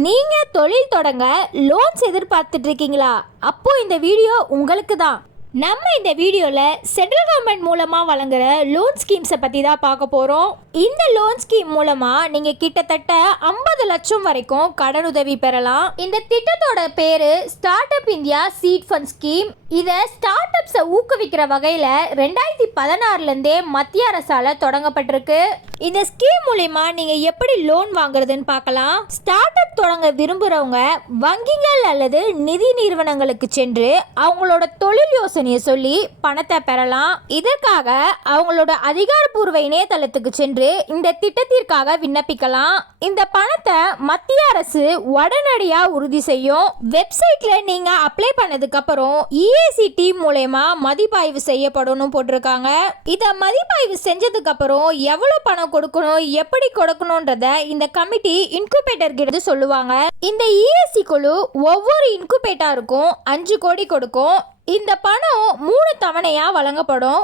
நீங்க தொழில் தொடங்க லோன்ஸ் எதிர்பார்த்துட்டு இருக்கீங்களா? அப்போ இந்த வீடியோ உங்களுக்கு தான். நம்ம இந்த வீடியோவில் சென்ட்ரல் கவர்மெண்ட் மூலமாக வழங்குற லோன் ஸ்கீம்ஸை பற்றி தான் பார்க்க போகிறோம். இந்த லோன் ஸ்கீம் மூலமாக நீங்கள் கிட்டத்தட்ட 50 லட்சம் வரைக்கும் கடனுதவி பெறலாம். இந்த திட்டத்தோட பேர் start up India seat fund scheme. இதை ஸ்டார்ட் அப்ஸை ஊக்குவிக்கிற வகையில் 2016லேருந்தே மத்திய அரசால் தொடங்கப்பட்டிருக்கு. இந்த ஸ்கீம் மூலமா நீங்கள் எப்படி லோன் வாங்குறதுன்னு பார்க்கலாம். ஸ்டார்ட் அப் தொடங்க விரும்புகிறவங்க வங்கிகள் அல்லது நிதி நிறுவனங்களுக்கு சென்று அவங்களோட தொழில் யோசனையை சொல்லி பணத்தை பெறலாம். இதற்காக அவங்களோட அதிகாரப்பூர்வ இணையதளத்துக்கு சென்று இந்த திட்டத்திற்காக விண்ணப்பிக்கலாம். இந்த பணத்தை மத்திய அரசு உடனடியாக உறுதி செய்யும். வெப்சைட்ல நீங்க அப்ளை பண்ணதுக்கு அப்புறம் EAC டீம் மூலமா மதிப்பாய்வு செய்யப்படும் போட்டிருக்காங்க. இதை மதிப்பாய்வு செஞ்சதுக்கு அப்புறம் எவ்வளவு பணம் கொடுக்கணும், எப்படி கொடுக்கணும்ன்றத இந்த கமிட்டி இன்குபேட்டர் கிட்ட சொல்லுவாங்க. இந்த EAC குழு ஒவ்வொரு இன்குபேட்டருக்கும் 5 கோடி கொடுக்கும். இந்த பணம் 3 தவணையா வழங்கப்படும்.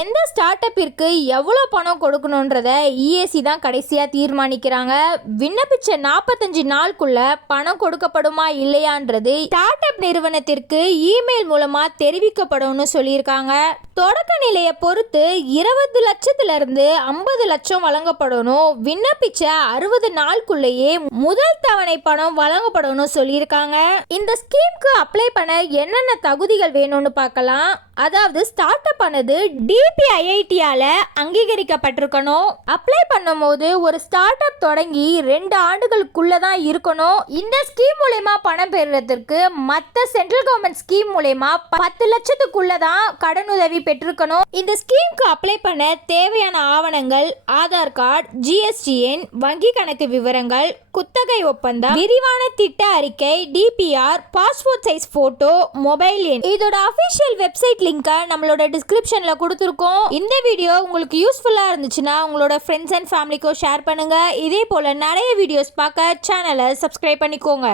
எந்த ஸ்டார்ட் அப்பிற்கு எவ்வளோ பணம் கொடுக்கணுன்றத EAC தான் கடைசியாக தீர்மானிக்கிறாங்க. விண்ணப்பிச்ச 45 நாளுக்குள்ள பணம் கொடுக்கப்படுமா இல்லையான்றது ஸ்டார்ட் அப் நிறுவனத்திற்கு இமெயில் மூலமாக தெரிவிக்கப்படும்னு சொல்லியிருக்காங்க. தொடக்க நிலையை பொறுத்து 20 லட்சத்திலிருந்து 50 லட்சம் வழங்கப்படணும். விண்ணப்பிச்ச 60 நாளுக்குள்ளேயே முதல் தவணை பணம் வழங்கப்படணும்னு சொல்லியிருக்காங்க. இந்த ஸ்கீமுக்கு அப்ளை பண்ண என்னென்ன தகுதிகள் வேணும்னு பார்க்கலாம். அதாவது ஸ்டார்ட் அப் ஆனது DPIIT-ஆல அங்கீகரிக்கப்பட்டிருக்கணும். அப்ளை பண்ணும்போது ஒரு ஸ்டார்ட் அப் தொடங்கி 2 ஆண்டுகளுக்குள்ள தான் இருக்கணும். இந்த ஸ்கீம் மூலமா பணம் பெறுறதுக்கு மற்ற சென்ட்ரல் கவர்மெண்ட் ஸ்கீம் மூலமா 10 லட்சத்துக்குள்ள தான் கடனுதவி பெற்றிருக்கணும். இந்த ஸ்கீமுக்கு அப்ளை பண்ண தேவையான ஆவணங்கள் ஆதார் கார்டு, GSTN, வங்கி கணக்கு விவரங்கள், குத்தகை ஒப்பந்தம், விரிவான திட்ட அறிக்கை, DPR, passport size photo, mobile எண். இதோட அபிஷியல் வெப்சைட் லிங்கை நம்மளோட டிஸ்கிரிப்ஷன்ல கொடுத்துருக்கோம். இந்த வீடியோ உங்களுக்கு யூஸ்ஃபுல்லா இருந்துச்சுன்னா உங்களோட ஃப்ரெண்ட்ஸ் அண்ட் ஃபேமிலிக்கும் ஷேர் பண்ணுங்க. இதே போல நிறைய வீடியோஸ் பார்க்க சேனலை சப்ஸ்கிரைப் பண்ணிக்கோங்க.